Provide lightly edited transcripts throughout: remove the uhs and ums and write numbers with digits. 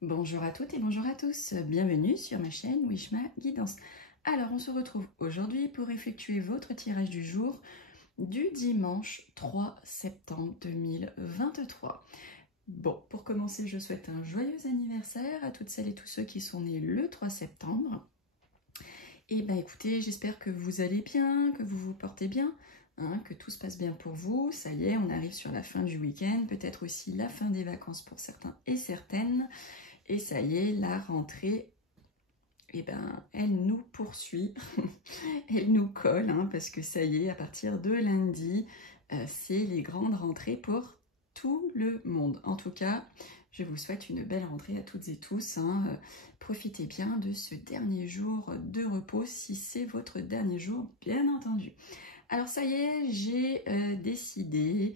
Bonjour à toutes et bonjour à tous, bienvenue sur ma chaîne Wishma Guidance. Alors on se retrouve aujourd'hui pour effectuer votre tirage du jour du dimanche 3 septembre 2023. Bon, pour commencer, je souhaite un joyeux anniversaire à toutes celles et tous ceux qui sont nés le 3 septembre. Et ben écoutez, j'espère que vous allez bien, que vous vous portez bien, hein, que tout se passe bien pour vous. Ça y est, on arrive sur la fin du week-end, peut-être aussi la fin des vacances pour certains et certaines. Et ça y est, la rentrée, eh ben, elle nous poursuit, elle nous colle, hein, parce que ça y est, à partir de lundi, c'est les grandes rentrées pour tout le monde. En tout cas, je vous souhaite une belle rentrée à toutes et tous. Hein. Profitez bien de ce dernier jour de repos, si c'est votre dernier jour, bien entendu. Alors ça y est, j'ai décidé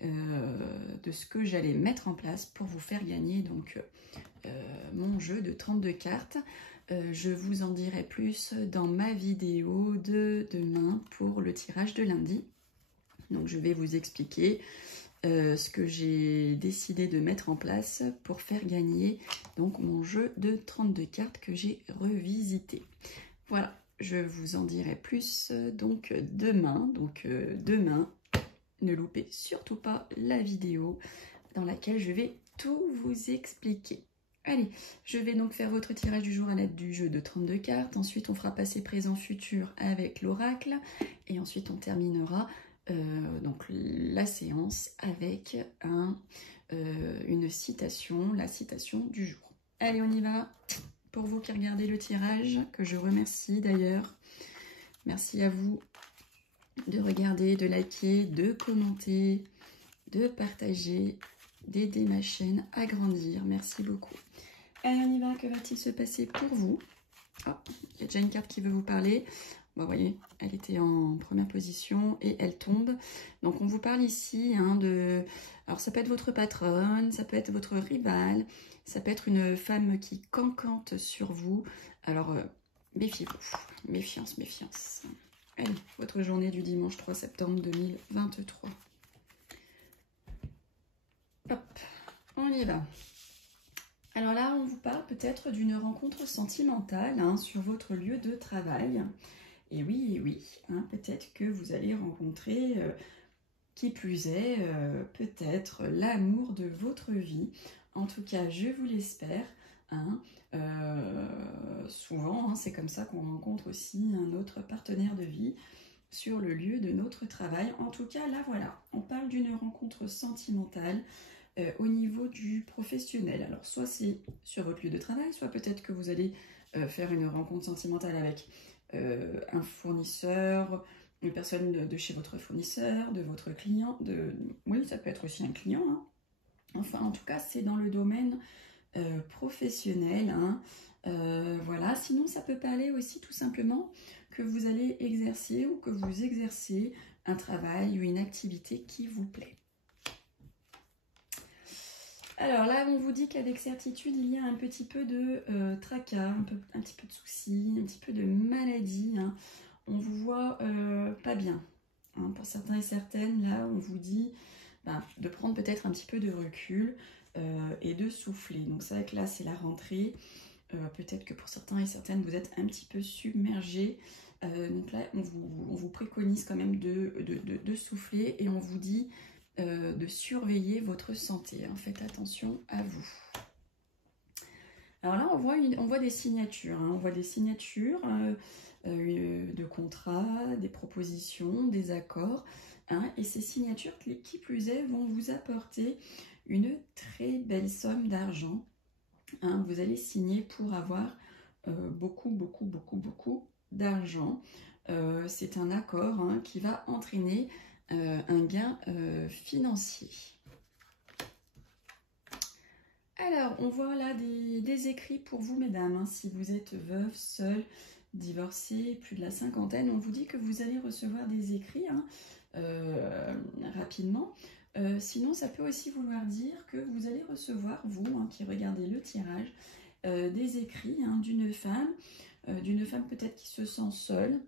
de ce que j'allais mettre en place pour vous faire gagner donc mon jeu de 32 cartes. Je vous en dirai plus dans ma vidéo de demain pour le tirage de lundi. Donc je vais vous expliquer ce que j'ai décidé de mettre en place pour faire gagner donc mon jeu de 32 cartes que j'ai revisité. Voilà, je vous en dirai plus donc demain. Donc demain, ne loupez surtout pas la vidéo dans laquelle je vais tout vous expliquer. Allez, je vais donc faire votre tirage du jour à l'aide du jeu de 32 cartes. Ensuite, on fera passé, présent, futur avec l'oracle. Et ensuite, on terminera donc la séance avec une citation, la citation du jour. Allez, on y va. Pour vous qui regardez le tirage, que je remercie d'ailleurs. Merci à vous de regarder, de liker, de commenter, de partager, d'aider ma chaîne à grandir. Merci beaucoup. Allez, on y va. Que va-t-il se passer pour vous? Oh, il y a déjà une carte qui veut vous parler. Bon, vous voyez, elle était en première position et elle tombe. Donc, on vous parle ici hein, de... Alors, ça peut être votre patronne, ça peut être votre rival, ça peut être une femme qui cancante sur vous. Alors, méfiez-vous. Méfiance, méfiance. Allez, votre journée du dimanche 3 septembre 2023. Hop, on y va. Alors là, on vous parle peut-être d'une rencontre sentimentale hein, sur votre lieu de travail. Et oui, hein, peut-être que vous allez rencontrer, qui plus est, peut-être l'amour de votre vie. En tout cas, je vous l'espère. Hein. Souvent, hein, c'est comme ça qu'on rencontre aussi un autre partenaire de vie sur le lieu de notre travail. En tout cas, là, voilà, on parle d'une rencontre sentimentale au niveau du professionnel. Alors, soit c'est sur votre lieu de travail, soit peut-être que vous allez faire une rencontre sentimentale avec un fournisseur, une personne de chez votre fournisseur, de votre client, oui, ça peut être aussi un client. Hein. Enfin, en tout cas, c'est dans le domaine professionnel. Hein. Voilà, sinon ça peut parler aussi tout simplement que vous allez exercer ou que vous exercez un travail ou une activité qui vous plaît. Alors là, on vous dit qu'avec certitude, il y a un petit peu de tracas, un petit peu de soucis, un petit peu de maladie. Hein. On vous voit pas bien. Hein. Pour certains et certaines, là, on vous dit de prendre peut-être un petit peu de recul et de souffler. Donc c'est vrai que là, c'est la rentrée. Peut-être que pour certains et certaines, vous êtes un petit peu submergés. Donc là, on vous préconise quand même de souffler et on vous dit de surveiller votre santé. Hein. Faites attention à vous. Alors là, on voit des signatures. Hein. On voit des signatures de contrats, des propositions, des accords. Hein. Et ces signatures, qui plus est, vont vous apporter une très belle somme d'argent. Hein. Vous allez signer pour avoir beaucoup d'argent. C'est un accord hein, qui va entraîner un gain financier. Alors, on voit là des écrits pour vous, mesdames. Hein, si vous êtes veuve, seule, divorcée, plus de la cinquantaine, on vous dit que vous allez recevoir des écrits hein, rapidement. Sinon, ça peut aussi vouloir dire que vous allez recevoir, vous hein, qui regardez le tirage, des écrits hein, d'une femme peut-être qui se sent seule.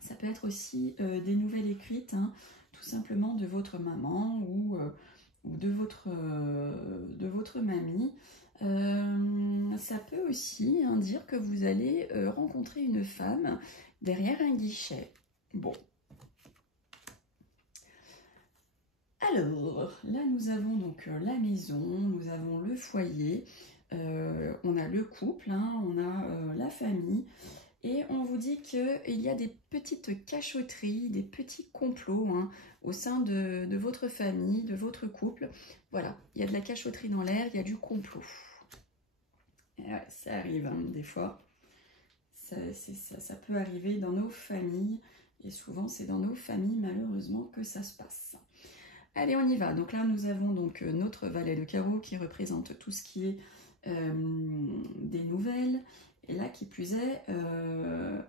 Ça peut être aussi des nouvelles écrites, hein, tout simplement de votre maman ou de votre mamie. Ça peut aussi dire que vous allez rencontrer une femme derrière un guichet. Bon. Alors, là nous avons donc la maison, nous avons le foyer, on a le couple, on a la famille, et on vous dit qu'il y a des petites cachotteries, des petits complots au sein de votre famille, de votre couple. Voilà, il y a de la cachotterie dans l'air, il y a du complot. Et ouais, ça arrive des fois, ça peut arriver dans nos familles, et souvent c'est dans nos familles malheureusement que ça se passe. Allez, on y va. Donc là, nous avons donc notre valet de carreau qui représente tout ce qui est des nouvelles. Et là, qui plus est,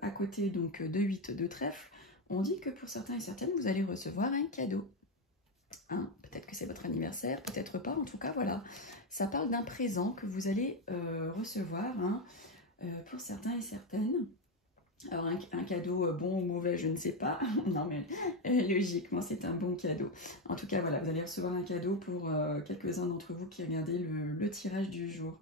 à côté donc de 8 de trèfle, on dit que pour certains et certaines, vous allez recevoir un cadeau. Peut-être que c'est votre anniversaire, peut-être pas. En tout cas, voilà. Ça parle d'un présent que vous allez recevoir pour certains et certaines. Alors un cadeau bon ou mauvais, je ne sais pas. Non mais logiquement c'est un bon cadeau. En tout cas voilà, vous allez recevoir un cadeau pour quelques-uns d'entre vous qui regardaient le tirage du jour.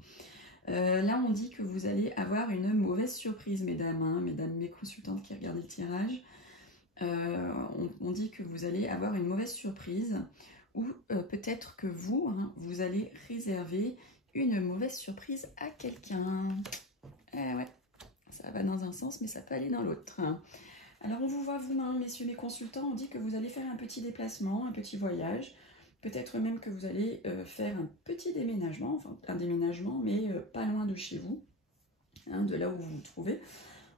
Là on dit que vous allez avoir une mauvaise surprise mesdames, mesdames mes consultantes qui regardaient le tirage. On dit que vous allez avoir une mauvaise surprise ou peut-être que vous, vous allez réserver une mauvaise surprise à quelqu'un. Ouais. Ça va dans un sens, mais ça peut aller dans l'autre. Alors, on vous voit, vous, messieurs les consultants, on dit que vous allez faire un petit déplacement, un petit voyage. Peut-être même que vous allez faire un petit déménagement, enfin un déménagement, mais pas loin de chez vous, de là où vous vous trouvez.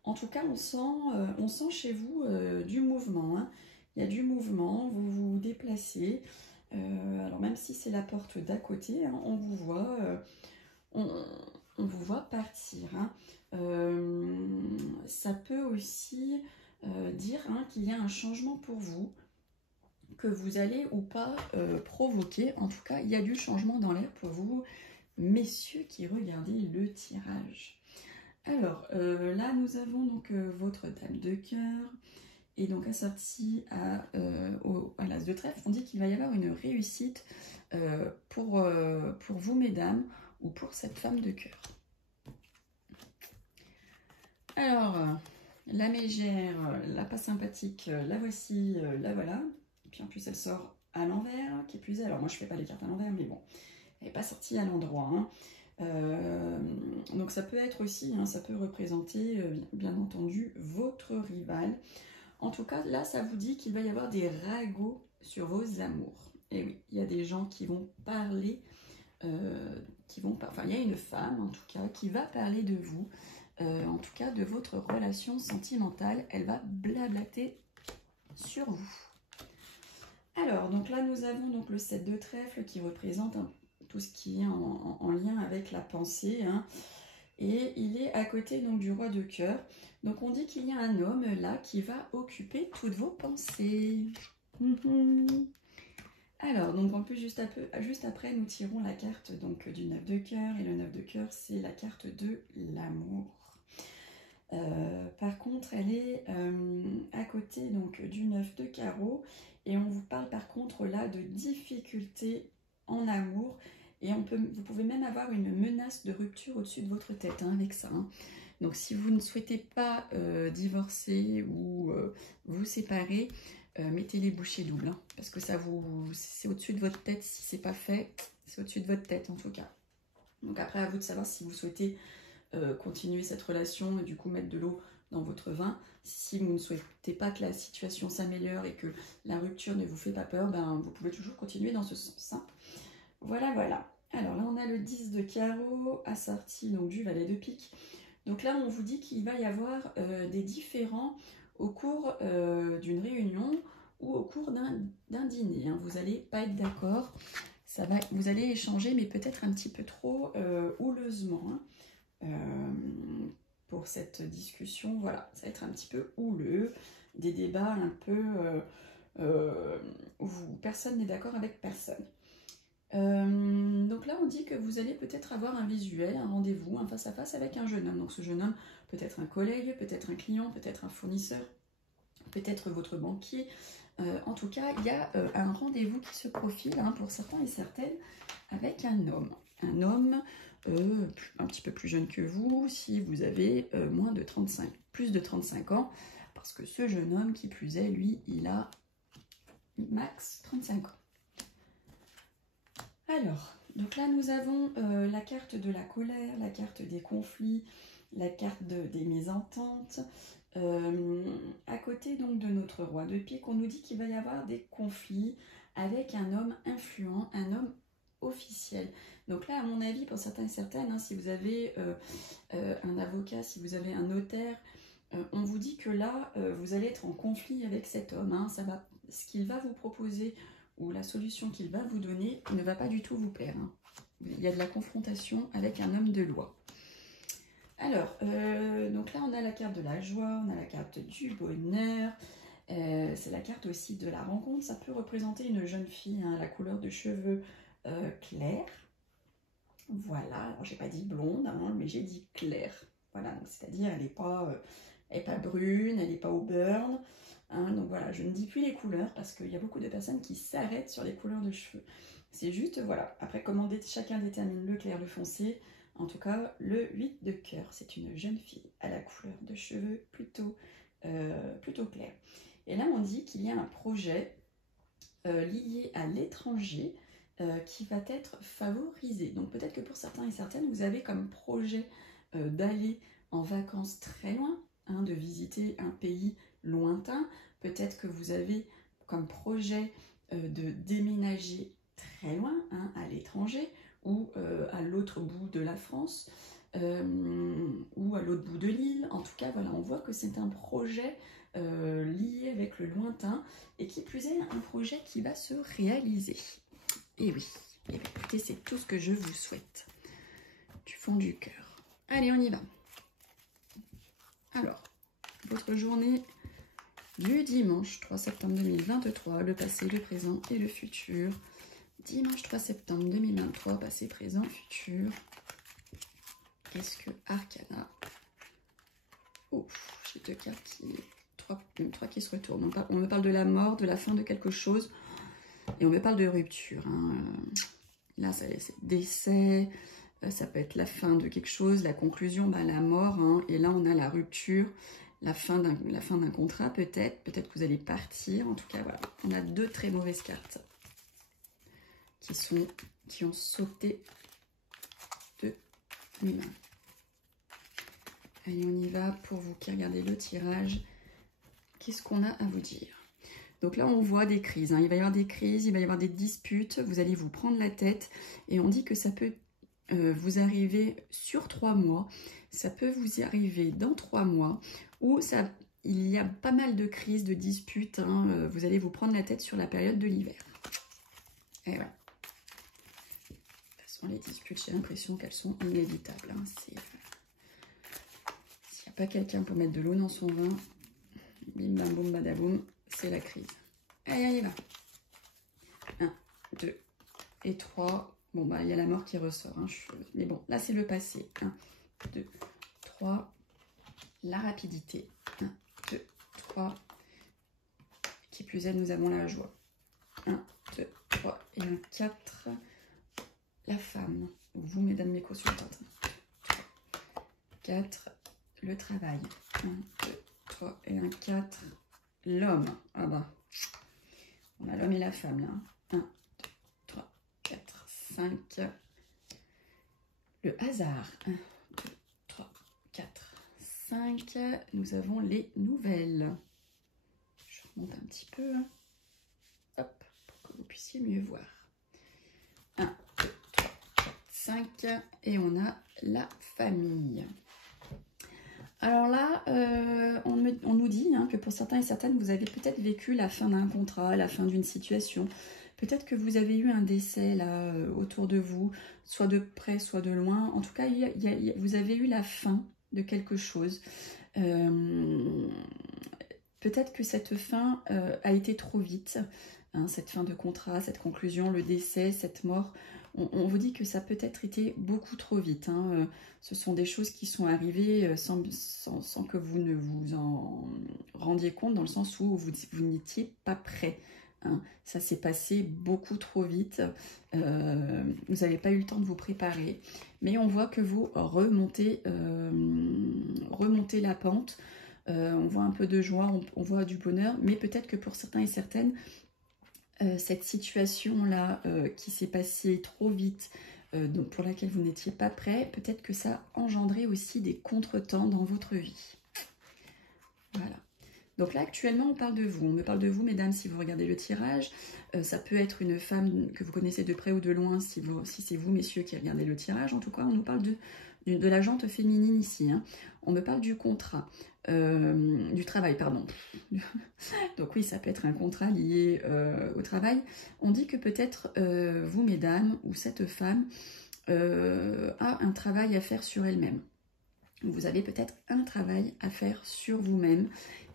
En tout cas, on sent chez vous du mouvement. Il y a du mouvement, vous vous déplacez. Alors, même si c'est la porte d'à côté, on vous voit... on vous voit partir. Ça peut aussi dire qu'il y a un changement pour vous, que vous allez ou pas provoquer. En tout cas, il y a du changement dans l'air pour vous, messieurs qui regardez le tirage. Alors, là, nous avons donc votre dame de cœur. Et donc, assortie à l'as de trèfle, on dit qu'il va y avoir une réussite pour vous, mesdames, ou pour cette femme de cœur. Alors, la mégère, la pas sympathique, la voici, la voilà. Et puis en plus, elle sort à l'envers, qui plus est. Alors moi, je fais pas les cartes à l'envers, mais bon, elle n'est pas sortie à l'endroit. Donc ça peut être aussi, ça peut représenter, bien entendu, votre rival. En tout cas, là, ça vous dit qu'il va y avoir des ragots sur vos amours. Et oui, il y a des gens qui vont parler... il y a une femme en tout cas qui va parler de vous, en tout cas de votre relation sentimentale. Elle va blablater sur vous. Alors donc là nous avons donc le 7 de trèfle qui représente tout ce qui est en lien avec la pensée, et il est à côté donc du roi de cœur. Donc on dit qu'il y a un homme là qui va occuper toutes vos pensées. Alors, donc en plus, juste après, nous tirons la carte donc, du 9 de cœur. Et le 9 de cœur, c'est la carte de l'amour. Par contre, elle est à côté donc, du 9 de carreau. Et on vous parle par contre là de difficultés en amour. Et vous pouvez même avoir une menace de rupture au-dessus de votre tête avec ça. Donc si vous ne souhaitez pas divorcer ou vous séparer, mettez les bouchées doubles, parce que c'est au-dessus de votre tête. Si c'est pas fait, c'est au-dessus de votre tête en tout cas. Donc après, à vous de savoir si vous souhaitez continuer cette relation et du coup mettre de l'eau dans votre vin. Si vous ne souhaitez pas que la situation s'améliore et que la rupture ne vous fait pas peur, vous pouvez toujours continuer dans ce sens. Voilà, voilà. Alors là, on a le 10 de carreau assorti donc du valet de pique. Donc là, on vous dit qu'il va y avoir des différends au cours d'une réunion ou au cours d'un dîner. Vous n'allez pas être d'accord, vous allez échanger, mais peut-être un petit peu trop houleusement pour cette discussion. Voilà, ça va être un petit peu houleux, des débats un peu où personne n'est d'accord avec personne. Donc là on dit que vous allez peut-être avoir un visuel, un rendez-vous, un face-à-face avec un jeune homme. Donc ce jeune homme peut être un collègue, peut-être un client, peut-être un fournisseur, peut-être votre banquier. En tout cas, il y a un rendez-vous qui se profile pour certains et certaines avec un homme. Un homme un petit peu plus jeune que vous, si vous avez plus de 35 ans, parce que ce jeune homme, qui plus est, lui, il a max 35 ans. Alors, donc là, nous avons la carte de la colère, la carte des conflits, la carte des mésententes. À côté donc de notre roi de pique, on nous dit qu'il va y avoir des conflits avec un homme influent, un homme officiel. Donc là, à mon avis, pour certains et certaines, hein, si vous avez un avocat, si vous avez un notaire, on vous dit que là, vous allez être en conflit avec cet homme. Hein, ce qu'il va vous proposer ou la solution qu'il va vous donner ne va pas du tout vous plaire. Hein. Il y a de la confrontation avec un homme de loi. Alors, donc là, on a la carte de la joie, on a la carte du bonheur. C'est la carte aussi de la rencontre. Ça peut représenter une jeune fille, hein, la couleur de cheveux clair. Voilà, alors j'ai pas dit blonde, hein, mais j'ai dit clair. Voilà, donc c'est-à-dire elle n'est pas brune, elle n'est pas au burn. Hein, donc voilà, je ne dis plus les couleurs parce qu'il y a beaucoup de personnes qui s'arrêtent sur les couleurs de cheveux. C'est juste, voilà, après comment chacun détermine le clair, le foncé. En tout cas, le 8 de cœur, c'est une jeune fille à la couleur de cheveux plutôt clair. Et là, on dit qu'il y a un projet lié à l'étranger qui va être favorisé. Donc peut-être que pour certains et certaines, vous avez comme projet d'aller en vacances très loin, hein, de visiter un pays lointain. Peut-être que vous avez comme projet de déménager très loin, hein, à l'étranger, ou à l'autre bout de la France, ou à l'autre bout de l'île. En tout cas, voilà, on voit que c'est un projet lié avec le lointain, et qui plus est, un projet qui va se réaliser. Et oui, et écoutez, c'est tout ce que je vous souhaite, du fond du cœur. Allez, on y va. Alors, votre journée du dimanche 3 septembre 2023, le passé, le présent et le futur. Dimanche 3 septembre 2023, passé, présent, futur. Qu'est-ce que Arcana? Oh, j'ai deux cartes trois qui se retournent. On me parle de la mort, de la fin de quelque chose. Et on me parle de rupture. Hein. Là, c'est décès. Ça peut être la fin de quelque chose, la conclusion, la mort. Hein. Et là, on a la rupture, la fin d'un contrat, peut-être. Peut-être que vous allez partir. En tout cas, voilà. On a deux très mauvaises cartes qui ont sauté de mes mains. Allez, on y va pour vous qui regardez le tirage. Qu'est-ce qu'on a à vous dire? Donc là, on voit des crises. Hein. Il va y avoir des crises, il va y avoir des disputes. Vous allez vous prendre la tête. Et on dit que ça peut vous arriver sur 3 mois. Ça peut vous y arriver dans 3 mois. Ou il y a pas mal de crises, de disputes. Hein. Vous allez vous prendre la tête sur la période de l'hiver. Et voilà. Les disputes, j'ai l'impression qu'elles sont inévitables. Hein. S'il n'y a pas quelqu'un pour mettre de l'eau dans son vin, bim bam boum badaboum, c'est la crise. Allez, allez, va. 1, 2 et 3. Bon, il y a la mort qui ressort. Hein. Mais bon, là, c'est le passé. 1, 2, 3. La rapidité. 1, 2, 3. Qui plus est, nous avons la joie. 1, 2, 3 et un 4. La femme, vous mesdames mes consultantes. 4, le travail. 1, 2, 3 et un 4. L'homme. Ah bah. On a l'homme et la femme là. 1, 2, 3, 4, 5. Le hasard. 1, 2, 3, 4, 5. Nous avons les nouvelles. Je remonte un petit peu. Hop, pour que vous puissiez mieux voir. 1, 2, 3, 4, 5. Et on a la famille. Alors là, on nous dit que pour certains et certaines, vous avez peut-être vécu la fin d'un contrat, la fin d'une situation. Peut-être que vous avez eu un décès là autour de vous, soit de près, soit de loin. En tout cas, vous avez eu la fin de quelque chose. Peut-être que cette fin a été trop vite. Hein, cette fin de contrat, cette conclusion, le décès, cette mort. On vous dit que ça peut être été beaucoup trop vite. Hein. Ce sont des choses qui sont arrivées sans que vous ne vous en rendiez compte, dans le sens où vous n'étiez pas prêt. hein. Ça s'est passé beaucoup trop vite. Vous n'avez pas eu le temps de vous préparer. Mais on voit que vous remontez la pente. On voit un peu de joie, on voit du bonheur. Mais peut-être que pour certains et certaines, cette situation-là qui s'est passée trop vite, donc pour laquelle vous n'étiez pas prêt, peut-être que ça a engendré aussi des contretemps dans votre vie. Voilà. Donc là, actuellement, on parle de vous. On me parle de vous, mesdames, si vous regardez le tirage. Ça peut être une femme que vous connaissez de près ou de loin, si c'est vous, messieurs, qui regardez le tirage. En tout cas, on nous parle de la jante féminine ici. Hein. On me parle du contrat, du travail, pardon. Donc oui, ça peut être un contrat lié au travail. On dit que peut-être vous, mesdames, ou cette femme, a un travail à faire sur elle-même. Vous avez peut-être un travail à faire sur vous-même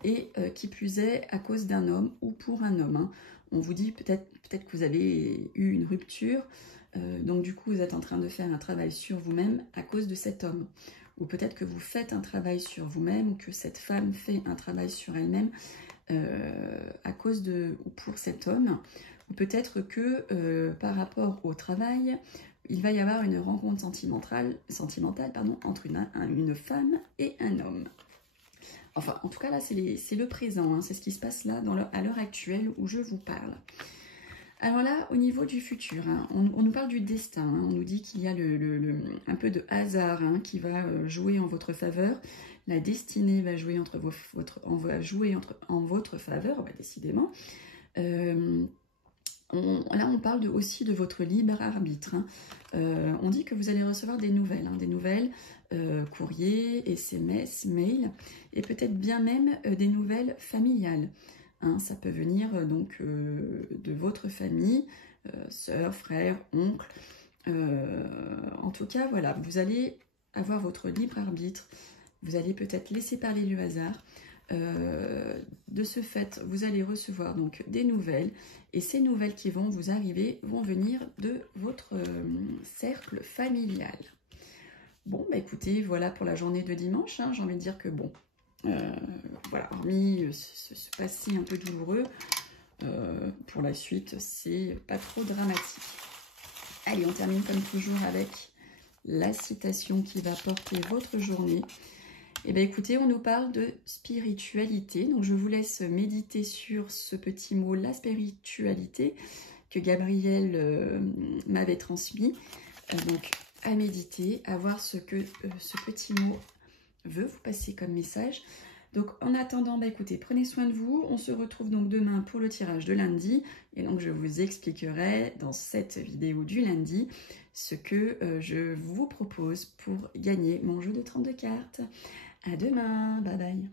et qui plus est à cause d'un homme ou pour un homme. Hein. On vous dit peut-être que vous avez eu une rupture, donc du coup vous êtes en train de faire un travail sur vous-même à cause de cet homme. Ou peut-être que vous faites un travail sur vous-même ou que cette femme fait un travail sur elle-même à cause de ou pour cet homme. Ou peut-être que par rapport au travail, il va y avoir une rencontre sentimentale entre une femme et un homme. Enfin, en tout cas, là, c'est le présent. Hein, c'est ce qui se passe là à l'heure actuelle où je vous parle. Alors là, au niveau du futur, hein, on nous parle du destin. Hein, on nous dit qu'il y a un peu de hasard hein, qui va jouer en votre faveur. La destinée va jouer en votre faveur, ouais, décidément. Là, on parle aussi de votre libre arbitre. Hein. On dit que vous allez recevoir des nouvelles, courrier, SMS, mail, et peut-être bien même des nouvelles familiales. Hein. Ça peut venir donc de votre famille, sœur, frère, oncle. En tout cas, voilà, vous allez avoir votre libre arbitre. Vous allez peut-être laisser parler le hasard. De ce fait, vous allez recevoir donc des nouvelles et ces nouvelles qui vont vous arriver vont venir de votre cercle familial. Bon, bah écoutez, voilà pour la journée de dimanche. Hein, j'ai envie de dire que bon, voilà, hormis ce passé un peu douloureux, pour la suite, c'est pas trop dramatique. Allez, on termine comme toujours avec la citation qui va porter votre journée. Eh bien écoutez, on nous parle de spiritualité, donc je vous laisse méditer sur ce petit mot, la spiritualité, que Gabriel m'avait transmis. Donc à méditer, à voir ce que ce petit mot veut vous passer comme message. Donc en attendant, bah écoutez, prenez soin de vous. On se retrouve donc demain pour le tirage de lundi. Et donc je vous expliquerai dans cette vidéo du lundi ce que je vous propose pour gagner mon jeu de 32 cartes. À demain, bye bye.